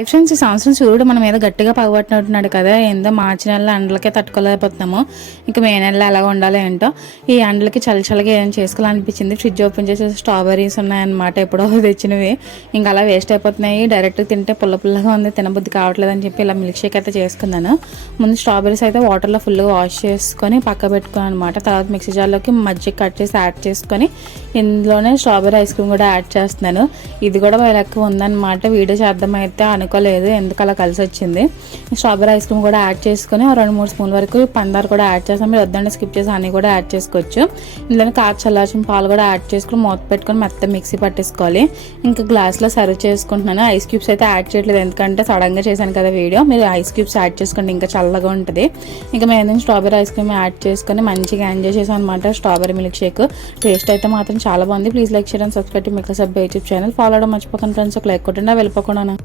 Hi friends, ఈ సంవత్సరం సూర్యుడు మన మీద గట్టిగా పగబట్టినట్టున్నాడు కదా. ఏందో మార్చి నెలలో ఎండలకే తట్టుకోలేకపోతున్నాము. ఇంకా మే నెలలో ఎలాగ ఉండాలి ఏంటో. ఈ ఎండలకి చల్లగా ఏం చేసుకోవాలనిపించింది. ఫ్రిడ్జ్ ఓపెన్ చేసి స్ట్రాబెర్రీస్ ఉన్నాయన్నమాట, ఎప్పుడో తెచ్చినవి. ఇంకా అలా వేస్ట్ అయిపోతున్నాయి. డైరెక్ట్ తింటే పుల్లగా ఉంది, తినబుద్ధి కావట్లేదు అని చెప్పి ఇలా మిల్క్ షేక్ అయితే చేసుకున్నాను. ముందు స్ట్రాబెర్రీస్ అయితే వాటర్లో ఫుల్గా వాష్ చేసుకొని పక్క పెట్టుకున్నాను అనమాట. తర్వాత మిక్సీ జార్లోకి మజ్జిగ కట్ చేసి యాడ్ చేసుకొని ఇందులోనే స్ట్రాబెర్రీ ఐస్ క్రీమ్ కూడా యాడ్ చేస్తున్నాను. ఇది కూడా ఎక్కువ ఉందన్నమాట. వీడియో చేద్దామైతే అనుకోలేదు, ఎందుకు అలా కలిసి వచ్చింది. స్ట్రాబెర్రీ ఐస్ క్రీమ్ కూడా యాడ్ చేసుకుని 2-3 స్పూన్ల వరకు పందారు కూడా యాడ్ చేస్తాం. మీరు వద్దంటే స్కిప్ చేసి అన్నీ కూడా యాడ్ చేసుకోవచ్చు. ఇందులో చల్లార్చిన పాలు కూడా యాడ్ చేసుకుని మూత పెట్టుకొని మెత్తం మిక్సీ పట్టేసుకోవాలి. ఇంకా గ్లాస్లో సర్వ్ చేసుకుంటున్నాను. ఐస్ క్యూబ్స్ అయితే యాడ్ చేయట్లేదు, ఎందుకంటే సడన్గా చేశాను కదా వీడియో. మీరు ఐస్ క్యూబ్స్ యాడ్ చేసుకోండి, ఇంకా చల్లగా ఉంటుంది. ఇంకా మేము స్ట్రాబెర్రీ ఐస్ క్రీమ్ యాడ్ చేసుకొని మంచిగా ఎంజాయ్ చేసాం అనమాట. స్ట్రాబెర్రీ మిల్క్ షేక్ టేస్ట్ అయితే మాత్రం చాలా బాగుంది. Please like, share and subscribe to మిక్కల్ సబ్ యూట్యూబ్ ఛానల్. ఫాలో అవడం మర్చిపోకండి ఫ్రెండ్స్. ఒక లైక్ కొట్టండి, వెళ్ళిపోకుండా.